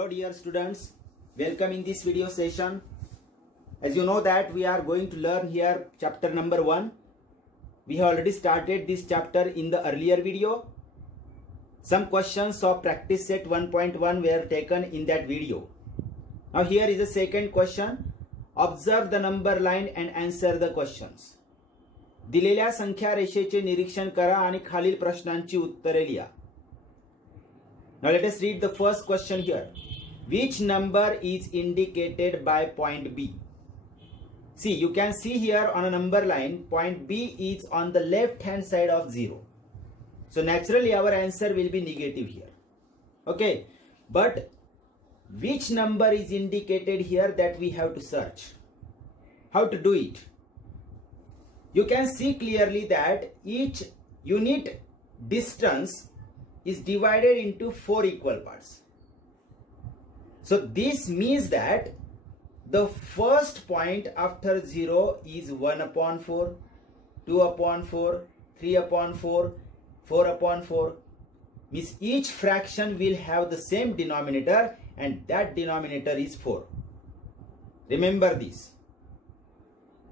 Hello dear students, welcome in this video session. As you know that we are going to learn here chapter number 1. We have already started this chapter in the earlier video. Some questions of practice set 1.1 were taken in that video. Now here is the second question. Observe the number line and answer the questions. दिलेल्या संख्या रेषेचे निरीक्षण करा आणि खालील प्रश्नांची उत्तरे लिहा. Now let us read the first question here. Which number is indicated by point B? See, you can see here on a number line, point B is on the left hand side of 0. So naturally our answer will be negative here. Okay, but which number is indicated here that we have to search? How to do it? You can see clearly that each unit distance is divided into 4 equal parts. So this means that the first point after 0 is 1 upon 4, 2 upon 4, 3 upon 4, 4 upon 4. Means each fraction will have the same denominator and that denominator is 4. Remember this.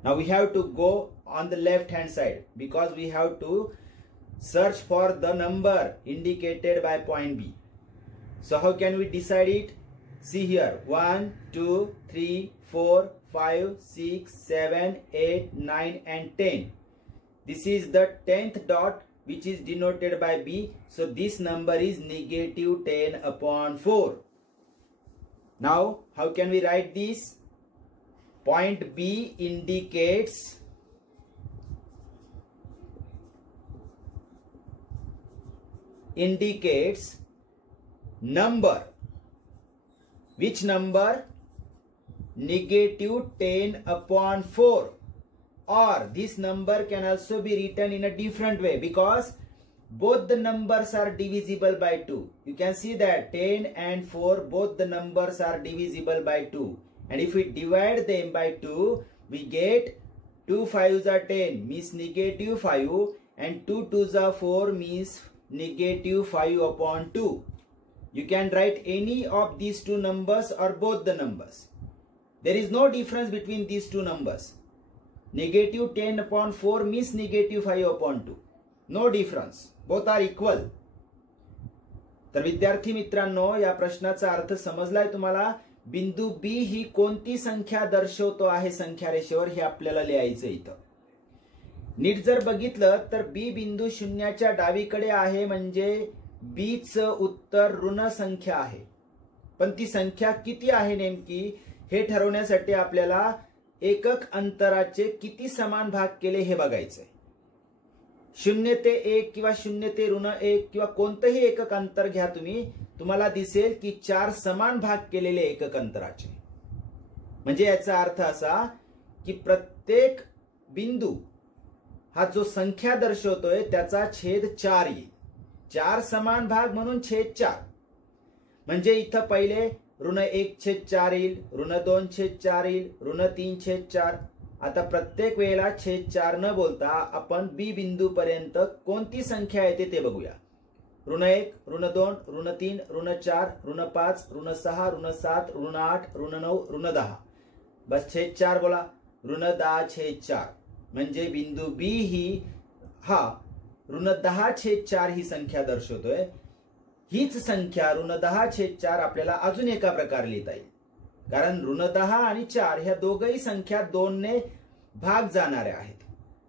Now we have to go on the left hand side because we have to search for the number indicated by point B. So how can we decide it? See here, 1, 2, 3, 4, 5, 6, 7, 8, 9 and 10. This is the 10th dot which is denoted by B. So this number is negative 10 upon 4. Now how can we write this? Point B indicates number. Which number? Negative 10 upon 4. Or this number can also be written in a different way because both the numbers are divisible by 2. You can see that 10 and 4, both the numbers are divisible by 2. And if we divide them by 2, we get 2 5s are 10 means negative 5 and 2 2s are 4 means negative 5 upon 2. You can write any of these two numbers or both the numbers. There is no difference between these two numbers. Negative 10 upon 4 means negative 5 upon 2. No difference. Both are equal. तर विद्यार्थी मित्रांनो, या प्रश्नाचा अर्थ समजलाय तुम्हाला? बिंदू B ही कोणती संख्या दर्शवतो आहे संख्या रेषेवर हे आपल्याला लिहायचं इथं. नीट जर बघितलं तर बी बिंदू शून्याच्या डावीकडे आहे म्हणजे बी चं उत्तर ऋण संख्या आहे. पण ती संख्या किती आहे नेमकी हे ठरवण्यासाठी आपल्याला एकक अंतराचे किती समान भाग केले हे बघायचंय. 0 ते 1 किंवा 0 ते ऋण 1 किंवा कोणतेही एकक अंतर घ्या तुम्ही, तुम्हाला दिसेल की 4 समान भाग केलेले एकक अंतराचे. म्हणजे याचा अर्थ असा की प्रत्येक बिंदू हा जो संख्या दर्शवतोय त्याचा छेद 4 येईल. 4 समान भाग म्हणून छेद 4. म्हणजे इथं पहिले ऋण 1/4 येईल, ऋण 2/4 येईल, ऋण 3/4. आता प्रत्येक वेळेला छेद 4 न बोलता आपण बी बिंदू पर्यंत कोणती संख्या येते ते बघूया. ऋण 1, ऋण 2, ऋण 3, ऋण 4, ऋण 5, ऋण 6, ऋण 7, ऋण 8, ऋण 9, ऋण 10. बस छेद 4 बोला. ऋण 10/4 म्हणजे बिंदू बी ही हा ऋण 10/4 ही संख्या दर्शवतोय. हीच संख्या ऋण 10/4 आपल्याला अजून एका प्रकारे लिहिता येईल. कारण ऋण 10 आणि 4 ह्या दोघही संख्या 2 ने भाग जाणाऱ्या आहेत.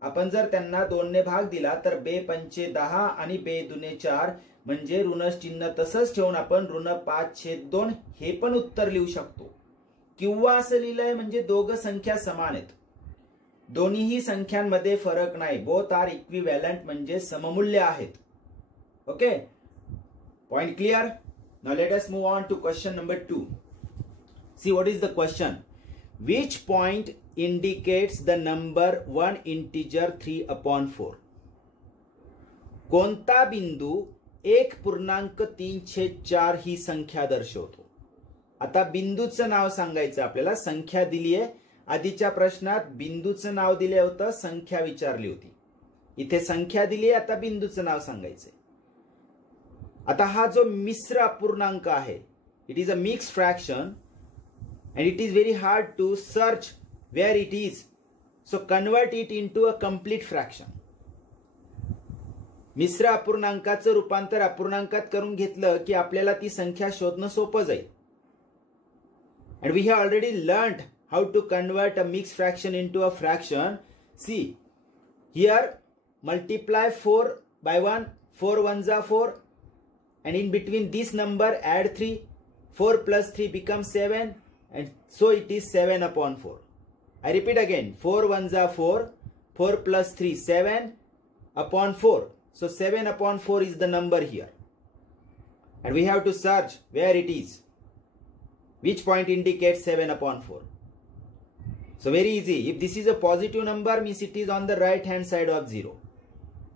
आपण जर त्यांना 2 ने भाग दिला तर बे पंचे 10 आणि बे दुने 4 म्हणजे ऋण चिन्ह तसंच ठेवून आपण ऋण 5/2 हे पण उत्तर लिहू शकतो. किंवा असं लिहिलंय म्हणजे दोघं संख्या समान आहेत. दोन्हीही संख्यांमध्ये फरक नाही. बोथ आर इक्विव्हॅलंट म्हणजे सममूल्य आहेत. Okay, point clear. Now let us move on to question number 2. See what is the question. Which point indicates the number 1 integer 3 upon 4? कोणता बिंदू 1.3/4 ही संख्या दर्शवतो? आता बिंदूचं नाव सांगायचं आपल्याला. संख्या दिली आहे. आधीच्या प्रश्नात बिंदूचं नाव दिले होतं, संख्या विचारली होती. इथे संख्या दिली आहे, आता बिंदूचं नाव सांगायचंय. आता हा जो मिश्र अपूर्णांक आहे it is a mixed fraction and it is very hard to search where it is. So convert it into a complete fraction. मिश्र अपूर्णांकाचं रूपांतर अपूर्णांकात करून घेतलं की आपल्याला ती संख्या शोधणं सोपं जाईल. And we have already learned how to convert a mixed fraction into a fraction. See, here multiply 4 by 1, 4 ones are 4, and in between this number add 3, 4 plus 3 becomes 7, and so it is 7 upon 4. I repeat again, 4 ones are 4, 4 plus 3 7 upon 4. So 7 upon 4 is the number here. And we have to search where it is. Which point indicates 7 upon 4? So very easy. If this is a positive number, means it is on the right hand side of 0.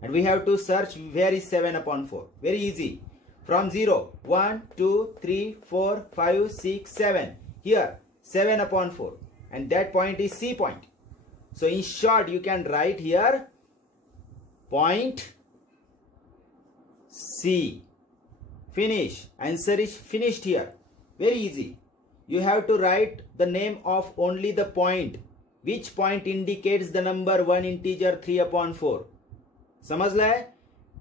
And we have to search where is 7 upon 4. Very easy. From 0, 1, 2, 3, 4, 5, 6, 7. Here, 7 upon 4. And that point is C point. So in short, you can write here point C. Finish. Answer is finished here. Very easy. You have to write the name of only the point. Which point indicates the number 1 integer 3 upon 4. समजलाय?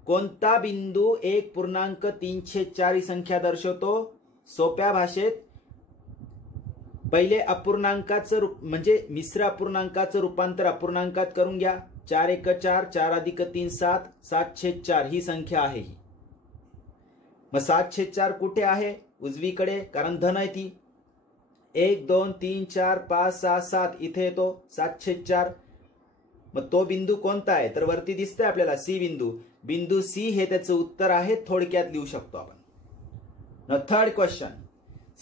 कोणता बिंदू 1.3/4 ही संख्या दर्शवतो? सोप्या भाषेत पहिले अपूर्णांकाचं म्हणजे मिश्र अपूर्णांकाचं रूपांतर अपूर्णांकात करून घ्या. 4 1 4, 4 अधिक 3 7, 7/4 ही संख्या आहे ही. मग 7/4 कुठे आहे? उजवीकडे, कारण धन आहे ती. 1 2 3 4 5 6 7 इथे येतो 7/4. मग तो बिंदू कोणता आहे? तर वरती दिसतंय आपल्याला सी बिंदू. बिंदू सी हे त्याचं उत्तर आहे. थोडक्यात लिहू शकतो आपण. Now third question.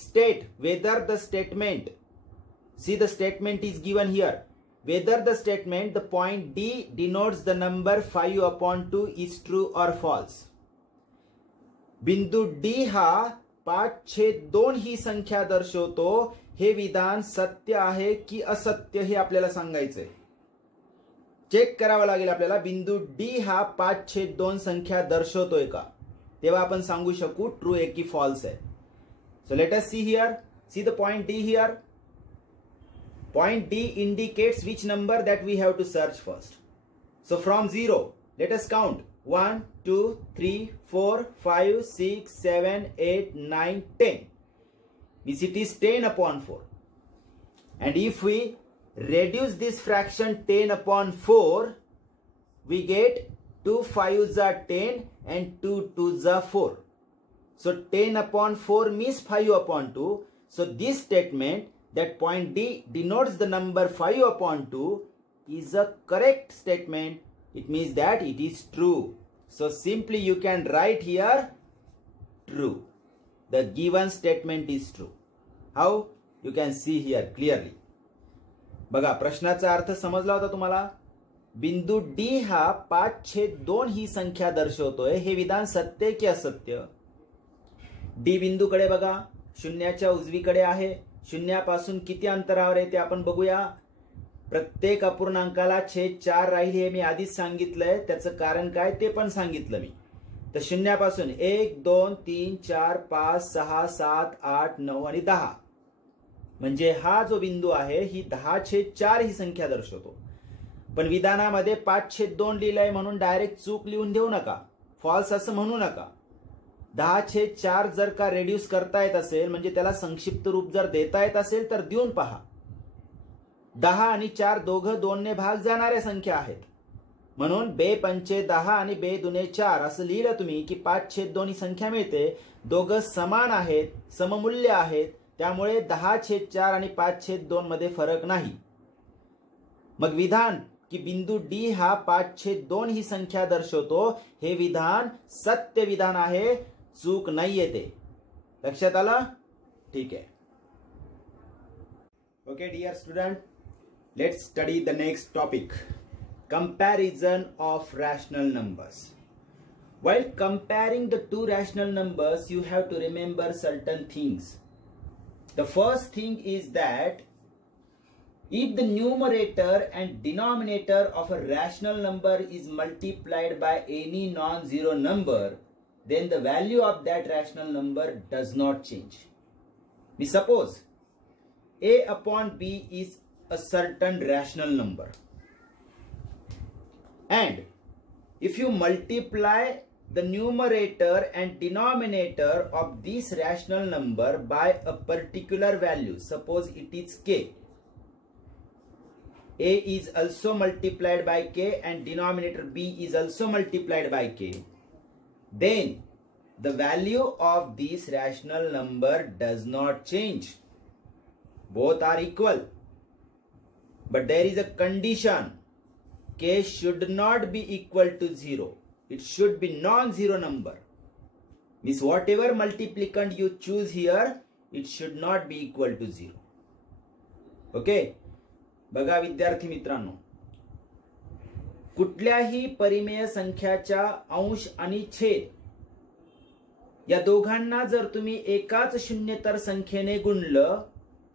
State whether the statement, see the statement is given here, whether the statement the point D denotes the number 5 upon 2 is true or false. बिंदू D हा 5/2 ही संख्या दर्शवतो हे विधान सत्य आहे की असत्य हे आपल्याला सांगायचंय. चेक करावं लागेल आपल्याला बिंदू D हा 5/2 संख्या दर्शवतोय का, तेव्हा आपण सांगू शकू ट्रू आहे की फॉल्स आहे. So let us see here. See the point D here. Point D indicates which number that we have to search first. So from 0, let us count. 1, 2, 3, 4, 5, 6, 7, 8, 9, 10. Means it is 10 upon 4. And if we reduce this fraction 10 upon 4, we get 2 5s are 10 and 2 2s are 4. So 10 upon 4 means 5 upon 2. So this statement that point D denotes the number 5 upon 2 is a correct statement. It means that it is true. So simply you can write here true. The given statement is true. How? You can see here clearly. बघा प्रश्नाचा अर्थ समजला होता तुम्हाला. बिंदू D हा 5/2 ही संख्या दर्शवतोय हे विधान सत्य की असत्य? डी बिंदूकडे बघा, शून्याच्या उजवीकडे आहे. शून्यापासून किती अंतरावर आहे ते आपण बघूया. प्रत्येक अपूर्णांकाला छेद 4 राहील हे मी आधीच सांगितलंय. त्याचं कारण काय ते पण सांगितलं मी. तर शून्यापासून 1 2 3 4 5 6 7 8 9 आणि 10 म्हणजे हा जो बिंदू आहे ही 10/4 ही संख्या दर्शवतो. पण विधानामध्ये 5/2 लिहिलंय म्हणून डायरेक्ट चूक लिहून देऊ नका, फॉल्स असं म्हणू नका. 10/4 जर का रेड्यूस करता येत असेल म्हणजे त्याला संक्षिप्त रूप जर देता येत असेल तर देऊन पहा. 10 आणि 4 दोघं 2 ने भाग जाणाऱ्या संख्या आहेत. म्हणून 2×5 10 आणि 2×2 4 असं लिहिलं तुम्ही की 5/2 ही संख्या मिळते. दोघं समान आहेत, सममूल्य आहेत. त्यामुळे 10/4 आणि 5/2 मध्ये फरक नाही. मग विधान की बिंदू D हा 5/2 ही संख्या दर्शवतो हे विधान सत्य विधान आहे, चूक नाही येते. लक्षात आलं? ठीक आहे. Okay dear student, let's study the next topic, comparison of rational numbers. While comparing the two rational numbers, you have to remember certain things. The first thing is that if the numerator and denominator of a rational number is multiplied by any non-zero number, then the value of that rational number does not change. We suppose A upon B is a certain rational number, and if you multiply the numerator and denominator of this rational number by a particular value, suppose it is k, A is also multiplied by k and denominator B is also multiplied by k, then the value of this rational number does not change. Both are equal. But there is a condition. K should not be equal to 0. It should be non-zero number. Means whatever multiplicand you choose here, it should not be equal to 0. Okay? बघा विद्यार्थी मित्रांनो, कुठल्याही परिमेय संख्याच्या अंश आणि छेद या दोघांना जर तुम्ही एकाच शून्येतर संख्येने गुणलं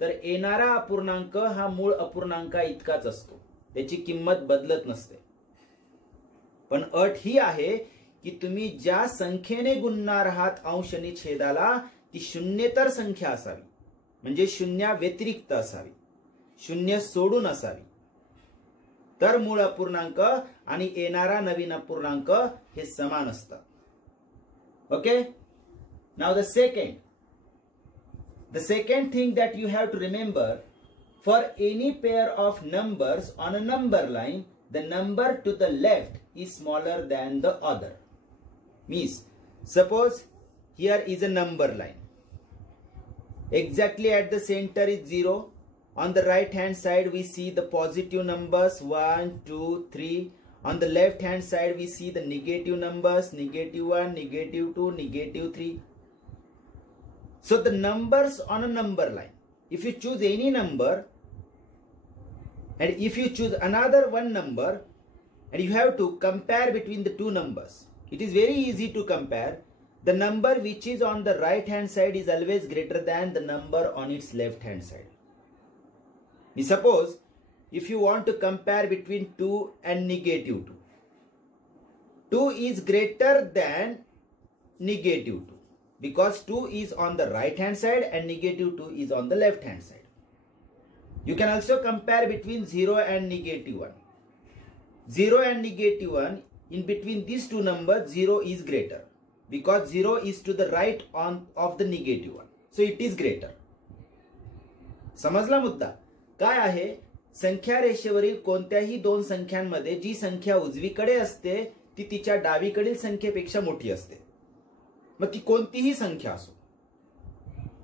तर येणारा अपूर्णांक हा मूळ अपूर्णांका इतकाच असतो. त्याची किंमत बदलत नसते. पण अट ही आहे की तुम्ही ज्या संख्येने गुणणार आहात अंश आणि छेदाला ती शून्येतर संख्या असावी, म्हणजे शून्या व्यतिरिक्त असावी, शून्य सोडून असावी, तर मूळ अपूर्णांक आणि येणारा नवीन अपूर्णांक हे समान असतात. Okay. Now the second thing that you have to remember, for any pair of numbers on a number line, the number to the left is smaller than the other. Means, suppose here is a number line. Exactly at the center is 0. On the right hand side we see the positive numbers 1, 2, 3. On the left hand side we see the negative numbers -1, -2, -3. So the numbers on a number line, if you choose any number and if you choose another one number and you have to compare between the two numbers, it is very easy to compare. The number which is on the right hand side is always greater than the number on its left hand side. We suppose if you want to compare between 2 and -2, 2 is greater than -2. Because 2 is on the right hand side and -2 is on the left hand side. You can also compare between 0 and -1. 0 and -1, in between these two numbers 0 is greater. Because 0 is to the right of the -1. So it is greater. समजला मुद्दा? काय आहे? संख्या रेषेवरील कोणत्याही दोन संख्यांमध्ये जी संख्या उजवीकडे असते ती तिच्या डावीकडील संख्येपेक्षा मोठी असते. मग ती कोणतीही संख्या असो.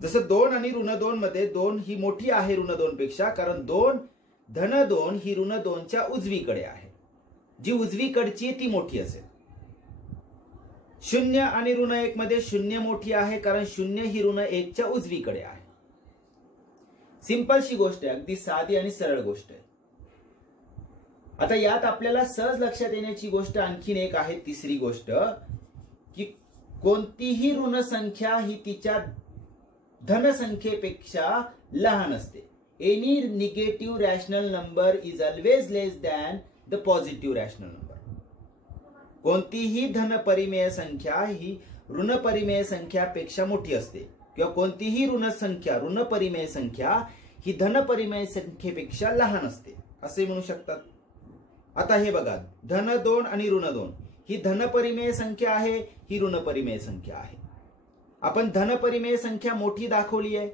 जसं 2 आणि ऋण 2 मध्ये 2 ही मोठी आहे ऋण 2 पेक्षा, कारण 2 धन 2 ही ऋण 2 च्या उजवीकडे आहे. जी उजवीकडची ती मोठी असेल. 0 आणि ऋण 1 मध्ये 0 मोठी आहे, कारण 0 ही ऋण 1 च्या उजवीकडे आहे. सिंपलशी गोष्ट आहे, अगदी साधी आणि सरळ गोष्ट आहे. आता यात आपल्याला सहज लक्षात येण्याची गोष्ट आणखीन एक आहे, तिसरी गोष्ट, की कोणतीही ऋण संख्या ही तिच्या धन संख्येपेक्षा लहान असते. Any negative rational number is always less than the positive rational number. कोणतीही धन परिमेय संख्या ही ऋण परिमेय संख्यापेक्षा मोठी असते, किंवा कोणतीही ऋण परिमेय संख्या ही धन परिमेय संख्येपेक्षा लहान असते असे म्हणू शकतात. आता हे बघा, धन 2 आणि ऋण 2 ही धन परिमेय संख्या आहे, ही ऋण परिमेय संख्या आहे. आपण धन परिमेय संख्या मोठी दाखवली आहे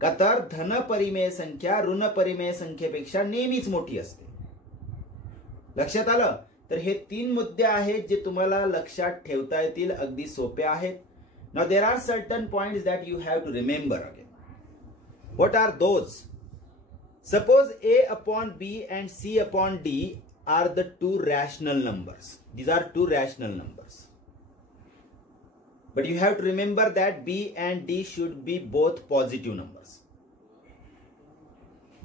का? तर धन परिमेय संख्या ऋण परिमेय संख्येपेक्षा नेहमीच मोठी असते. लक्षात आलं? तर हे 3 मुद्दे आहेत जे तुम्हाला लक्षात ठेवता येतील, अगदी सोपे आहेत. Now there are certain points that you have to remember again. What are those? Suppose A upon B and C upon D are the two rational numbers. These are two rational numbers. But you have to remember that B and D should be both positive numbers.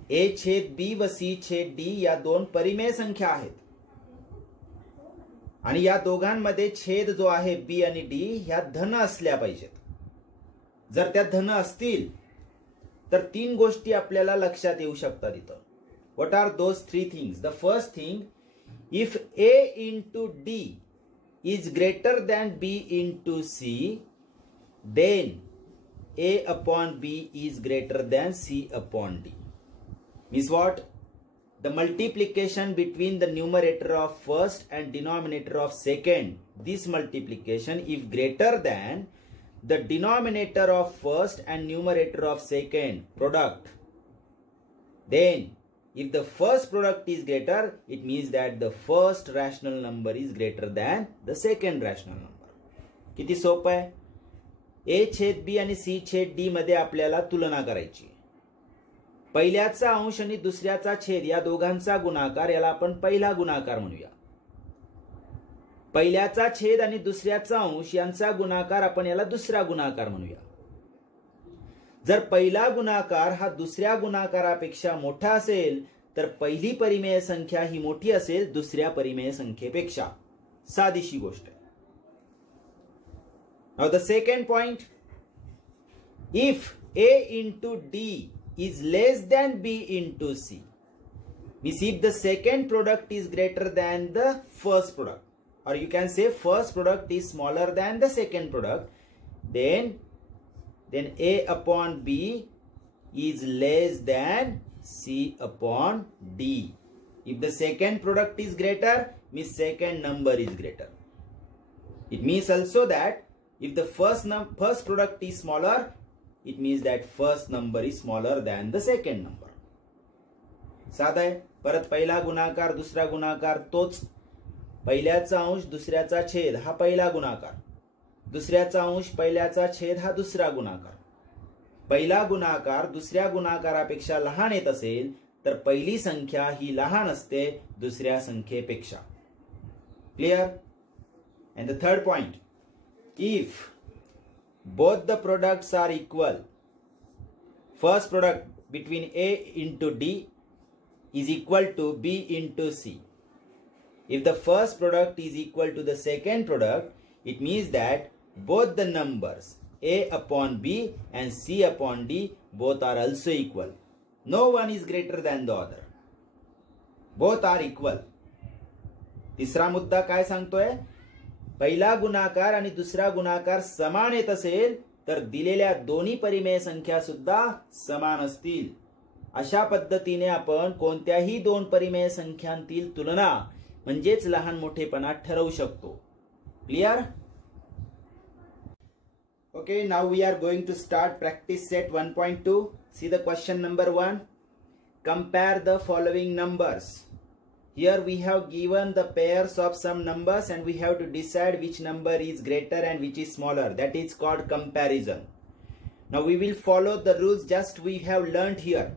A छेद B व C छेद D या दोन परिमेय संख्या आहेत. आणि या दोघांमध्ये छेद जो आहे B आणि D ह्या धन असल्या पाहिजेत. जर त्या धन असतील तर 3 गोष्टी आपल्याला लक्षात येऊ शकतात इथं. What are those 3 things? The first thing, if A into D is greater than B into C, then A upon B is greater than C upon D. Means what? The multiplication between the numerator of first and denominator of second, this multiplication if greater than the denominator of first and numerator of second product, then if the first product is greater, it means that the first rational number is greater than the second rational number. किती सोपं आहे? A छेद B आणि C छेद D मध्ये आपल्याला तुलना करायची. पहिल्याचा अंश आणि दुसऱ्याचा छेद या दोघांचा गुणाकार याला आपण पहिला गुणाकार म्हणूया. पहिल्याचा छेद आणि दुसऱ्याचा अंश यांचा गुणाकार आपण याला दुसरा गुणाकार म्हणूया. जर पहिला गुणाकार हा दुसऱ्या गुणाकारापेक्षा मोठा असेल तर पहिली परिमेय संख्या ही मोठी असेल दुसऱ्या परिमेय संख्येपेक्षा. साधीशी गोष्ट आहे. Now the second point, if A into D is less than B into C, means if the second product is greater than the first product, or you can say first product is smaller than the second product, then A upon B is less than C upon D. If the second product is greater, means second number is greater. It means also that if the first product is smaller, it means that first number is smaller than the second number. साधा आहे. परत पहिला गुणाकार दुसरा गुणाकार तोच. पहिल्याचा अंश दुसऱ्याचा छेद हा पहिला गुणाकार, दुसऱ्याचा अंश पहिल्याचा छेद हा दुसरा गुणाकार. पहिला गुणाकार दुसऱ्या गुणाकारापेक्षा लहान येत असेल तर पहिली संख्या ही लहान असते दुसऱ्या संख्येपेक्षा. Clear? And the third point, if both the products are equal, first product between A into D is equal to B into C. If the first product is equal to the second product, it means that both the numbers A upon B and C upon D both are also equal. No one is greater than the other. Both are equal. तिसरा मुद्दा काय सांगतोय? पहिला गुणाकार आणि दुसरा गुणाकार समान येत असेल तर दिलेल्या दोन्ही परिमेय संख्या सुद्धा समान असतील. अशा पद्धतीने आपण कोणत्याही दोन परिमेय संख्यांतील तुलना म्हणजेच लहान मोठेपणा ठरवू शकतो. Clear? Okay, now we are going to start practice set 1.2. See the question number 1. Compare the following numbers. Here we have given the pairs of some numbers and we have to decide which number is greater and which is smaller. That is called comparison. Now we will follow the rules just we have learnt here.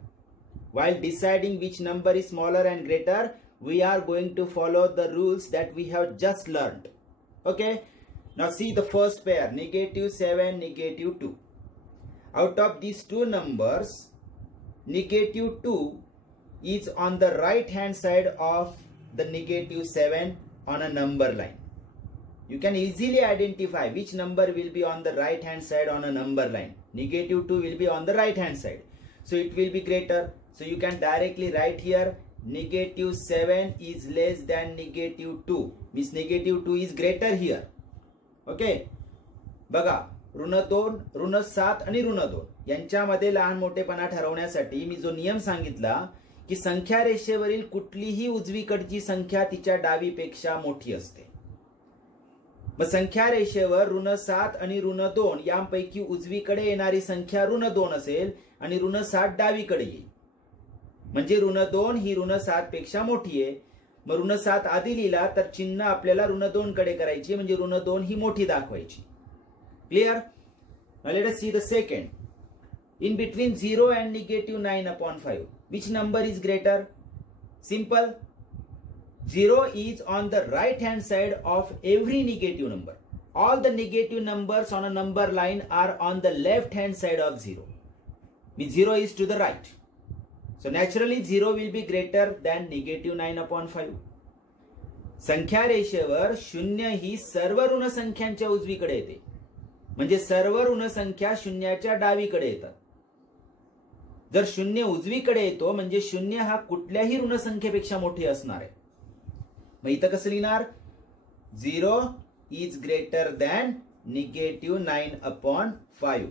While deciding which number is smaller and greater, we are going to follow the rules that we have just learnt. Okay? Now see the first pair, -7, -2. Out of these two numbers, -2 is on the right hand side of the -7 on a number line. You can easily identify which number will be on the right hand side on a number line. -2 will be on the right hand side. So it will be greater. So you can directly write here -7 is less than -2. Means -2 is greater here. Okay. बघा, ऋण 2, ऋण 7 आणि ऋण 2 यांच्यामध्ये लहान मोठेपणा ठरवण्यासाठी मी जो नियम सांगितला की संख्या रेषेवरील कुठलीही उजवीकडची संख्या तिच्या डावीपेक्षा मोठी असते. मग संख्या रेषेवर ऋण 7 आणि ऋण 2 यांपैकी उजवीकडे येणारी संख्या ऋण 2 असेल आणि ऋण 7 डावीकडे येईल. म्हणजे ऋण 2 ही ऋण 7 पेक्षा मोठी आहे. मग ऋण 7 आधी लिहिला तर चिन्ह आपल्याला ऋण 2 कडे करायची, म्हणजे ऋण 2 ही मोठी दाखवायची. Clear? Now let us see the second. In between 0 and -9 upon 5, which number is greater? Simple. 0 is on the right hand side of every negative number. All the negative numbers on a number line are on the left hand side of 0. Means 0 is to the right. So naturally 0 will be greater than -9 upon 5. संख्या रेषेवर 0 ही सर्व ऋण संख्यांच्या उजवीकडे येते. म्हणजे सर्व ऋण संख्या शून्याच्या डावीकडे येतात. जर 0 उजवीकडे येतो म्हणजे 0 हा कुठल्याही ऋण संख्येपेक्षा मोठे असणार आहे. मग इथं कसं लिहिणार? 0 is greater than -9 upon 5.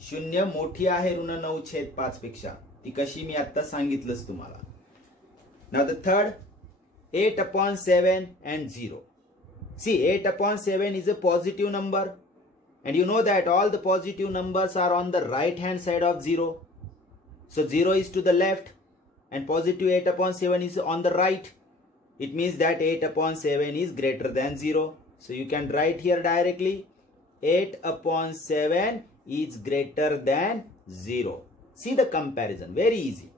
शून्य मोठी आहे ऋण 9/5 पेक्षा. ती कशी मी आता सांगितलंच तुम्हाला. Now the third 8/7 and 0. See, 8/7 is a positive number, and you know that all the positive numbers are on the right hand side of 0. So 0 is to the left and positive 8/7 is on the right. It means that 8/7 is greater than 0. So you can write here directly 8/7 is greater than 0. See the comparison, very easy.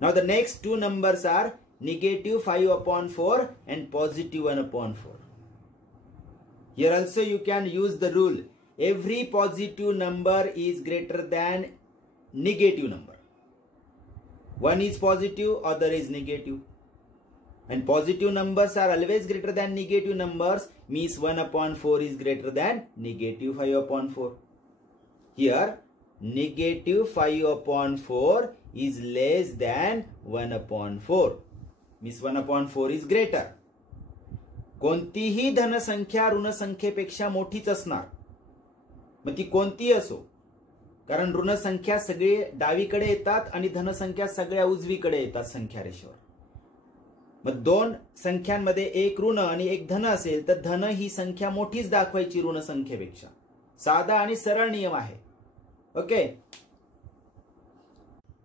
Now the next two numbers are negative 5/4 and positive 1/4. Here also you can use the rule. Every positive number is greater than negative number. One is positive, other is negative. And positive numbers are always greater than negative numbers, means 1/4 is greater than negative 5/4. Here negative 5/4 is less than 1/4. Means 1/4 is greater. कोणतीही धनसंख्या ऋणसंख्येपेक्षा मोठीच असणार. मग ती कोणतीही असो, कारण ऋणसंख्या सगळे डावीकडे येतात आणि धनसंख्या सगळ्या उजवीकडे येतात संख्या रेषेवर. मग दोन संख्यांमध्ये एक ऋण आणि एक धन असेल तर धन ही संख्या मोठीच दाखवायची ऋण संख्येपेक्षा. साधा आणि सरळ नियम आहे. Okay.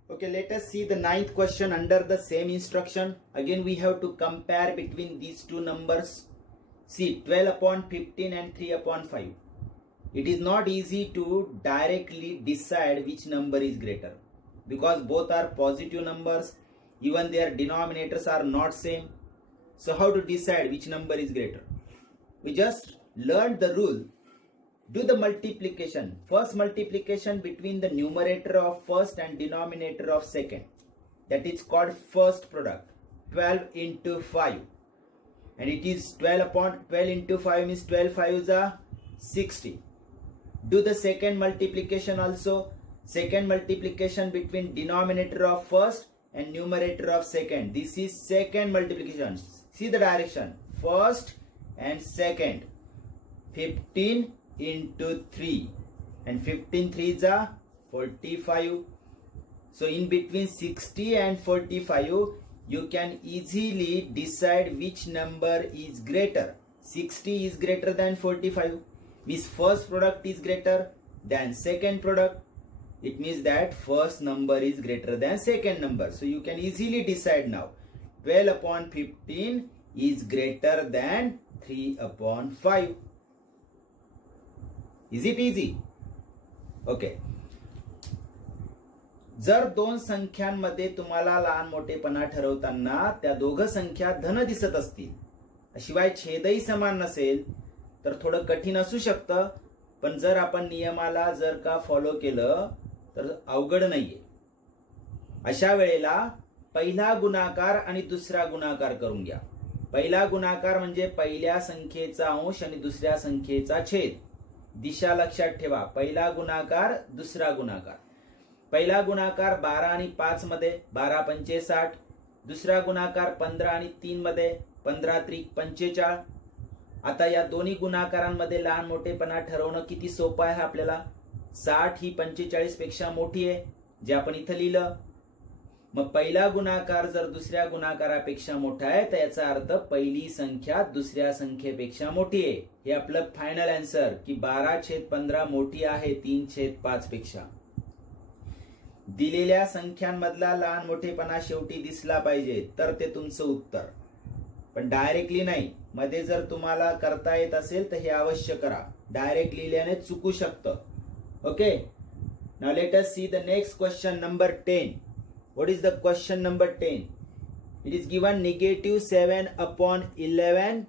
Okay, let us see the ninth question under the same instruction. Again we have to compare between these two numbers. See, 12/15 and 3/5. It is not easy to directly decide which number is greater because both are positive numbers. Even their denominators are not same. So how to decide which number is greater? We just learned the rule. Do the multiplication. First multiplication between the numerator of first and denominator of second. That is called first product. 12 into 5. And it is 12 into 5 means 12 5s are 60. Do the second multiplication also. Second multiplication between denominator of first and numerator of second. This is second multiplication. See the direction. First and second. 15 into 3 and 15 3s are 45. So in between 60 and 45 you can easily decide which number is greater. 60 is greater than 45. Means first product is greater than second product. It means that first number is greater than second number. So you can easily decide now. 12/15 is greater than 3/5. Is it easy? Okay. जर दोन संख्यांमध्ये तुम्हाला लहान मोठेपणा ठरवताना त्या दोघं संख्या धन दिसत असतील, शिवाय छेदही समान नसेल तर थोडं कठीण असू शकतं. पण जर आपण नियमाला जर का फॉलो केलं तर अवघड नाहीये. अशा वेळेला पहिला गुणाकार आणि दुसरा गुणाकार करून घ्या. पहिला गुणाकार म्हणजे पहिल्या संख्येचा अंश आणि दुसऱ्या संख्येचा छेद. दिशा लक्षात ठेवा. पहिला गुणाकार, दुसरा गुणाकार. पहिला गुणाकार 12 आणि 5 मध्ये 12 पंचे 60. दुसरा गुणाकार 15 आणि 3 मध्ये 15 त्रिक 45. आता या दोन्ही गुणाकारांमध्ये लहान मोठेपणा ठरवणं किती सोपं आहे आपल्याला. 60 ही 45 पेक्षा मोठी आहे, जे आपण इथं लिहिलं. मग पहिला गुणाकार जर दुसऱ्या गुणाकारापेक्षा मोठा आहे तर याचा अर्थ पहिली संख्या दुसऱ्या संख्येपेक्षा मोठी आहे. हे आपलं फायनल आन्सर की 12/15 मोठी आहे 3/5 पेक्षा. दिलेल्या संख्यांमधला लहान मोठेपणा शेवटी दिसला पाहिजे तर ते तुमचं उत्तर. पण डायरेक्टली नाही. मध्ये जर तुम्हाला करता येत असेल तर हे अवश्य करा. डायरेक्ट लिहिल्याने चुकू शकतं. Okay. Now let us see the next question number 10. What is the question number 10? It is given -7/11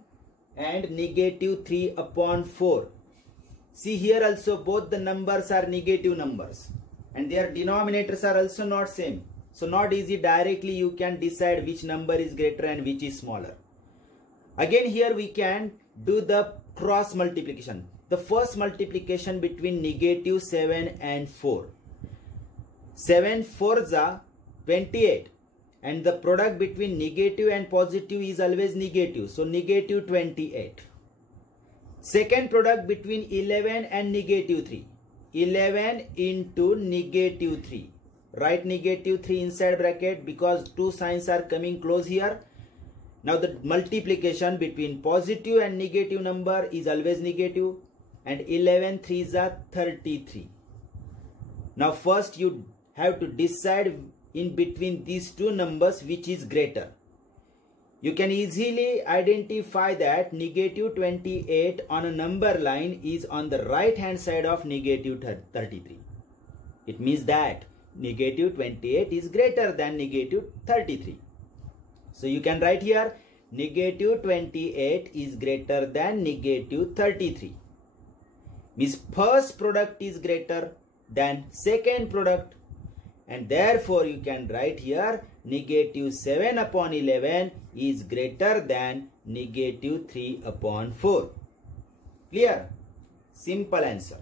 and -3/4. See here also both the numbers are negative numbers and their denominators are also not same. So not easy directly you can decide which number is greater and which is smaller. Again here we can do the cross multiplication. The first multiplication between -7 and 4. 7 4s are 28 and the product between negative and positive is always negative, so -28. Second product between 11 and -3. 11 into -3. Write -3 inside bracket because two signs are coming close here. Now the multiplication between positive and negative number is always negative, and 11 3s are 33. Now first you have to decide in between these two numbers which is greater. You can easily identify that -28 on a number line is on the right hand side of -33. It means that -28 is greater than -33. So you can write here -28 is greater than -33. Means first product is greater than second product, and therefore you can write here -7 upon 11 is greater than -3 upon 4. Clear? Simple answer.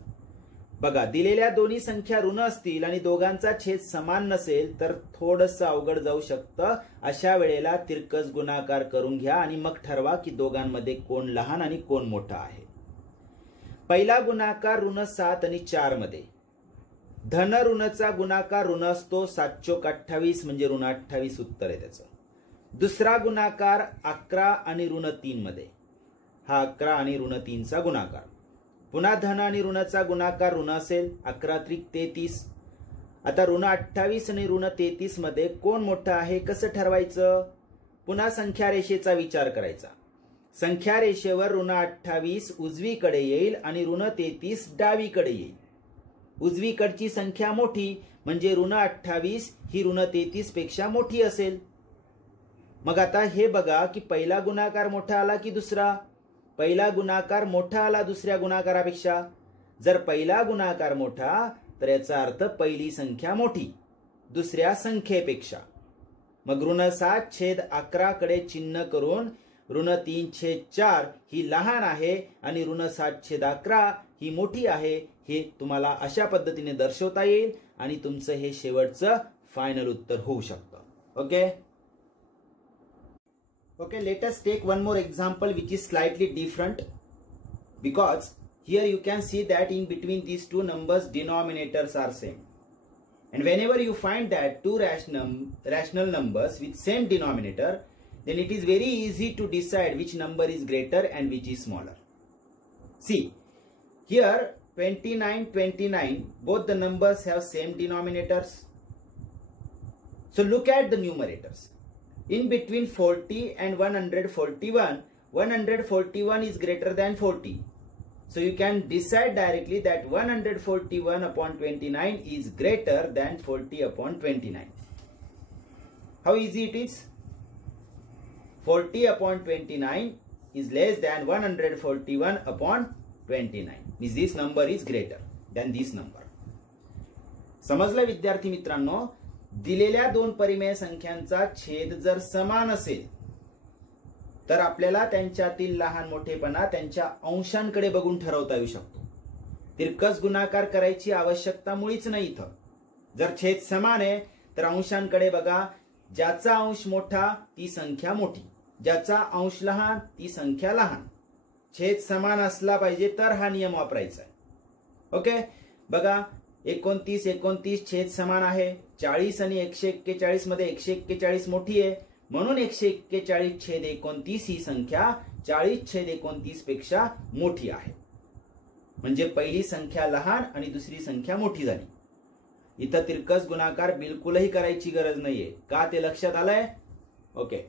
बघा, दिलेल्या दोन्ही संख्या ऋण असतील आणि दोघांचा छेद समान नसेल तर थोडंसं अवघड जाऊ शकतं. अशा वेळेला तिरकस गुणाकार करून घ्या आणि मग ठरवा की दोघांमध्ये कोण लहान आणि कोण मोठा आहे. पहिला गुणाकार ऋण 7 आणि 4 मध्ये. धन ऋणचा गुणाकार ऋण असतो. 7 चोक 28 म्हणजे ऋण 28 उत्तर आहे त्याचं. दुसरा गुणाकार 11 आणि ऋण 3 मध्ये. हा 11 आणि ऋण 3 चा गुणाकार. पुन्हा धन आणि ऋणाचा गुणाकार ऋण असेल. 11 त्रिक 33. आता ऋण 28 आणि ऋण 33 मध्ये कोण मोठा आहे कसं ठरवायचं? पुन्हा संख्या रेषेचा विचार करायचा. संख्या रेषेवर ऋण 28 उजवीकडे येईल आणि ऋण 33 डावीकडे येईल. उजवीकडची संख्या मोठी म्हणजे ऋण 28 ही ऋण 33 पेक्षा मोठी असेल. मग आता हे बघा की पहिला गुणाकार मोठा आला की दुसरा. पहिला गुणाकार मोठा आला दुसऱ्या गुणाकारापेक्षा. जर पहिला गुणाकार मोठा तर याचा अर्थ पहिली संख्या मोठी दुसऱ्या संख्येपेक्षा. मग ऋण 7/11 कडे चिन्ह करून ऋण 3/4 ही लहान आहे आणि ऋण 7/11 ही मोठी आहे हे तुम्हाला अशा पद्धतीने दर्शवता येईल आणि तुमचं हे शेवटचं फायनल उत्तर होऊ शकतं. Okay. Okay, let us take one more example which is slightly different, because here you can see that in between these two numbers denominators are same, and whenever you find that two rational numbers with same denominator, then it is very easy to decide which number is greater and which is smaller. See here 29 both the numbers have same denominators. So look at the numerators. In between 40 and 141, 141 is greater than 40. So you can decide directly that 141 upon 29 is greater than 40 upon 29. How easy it is? 40 upon 29 is less than 141 upon 29. Means this number is greater than this number. समजलं विद्यार्थी मित्रांनो? दिलेल्या दोन परिमेय संख्यांचा छेद जर समान असेल तर आपल्याला त्यांच्यातील लहान मोठेपणा त्यांच्या अंशांकडे बघून ठरवता येऊ शकतो. तिरकस गुणाकार करायची आवश्यकता मुळीच नाही इथं. जर छेद समान आहे तर अंशांकडे बघा. ज्याचा अंश मोठा ती संख्या मोठी, ज्याचा अंश लहान ती संख्या लहान. छेद समान असला पाहिजे तर हा नियम वापरायचा आहे. ओके. बघा 29 छेद समान आहे. 40 आणि 141 मध्ये 141 मोठी आहे म्हणून 141/29 ही संख्या 40/29 पेक्षा मोठी आहे. म्हणजे पहिली संख्या लहान आणि दुसरी संख्या मोठी झाली. इथं तिरकस गुणाकार बिलकुलही करायची गरज नाहीये. का ते लक्षात आलंय? ओके.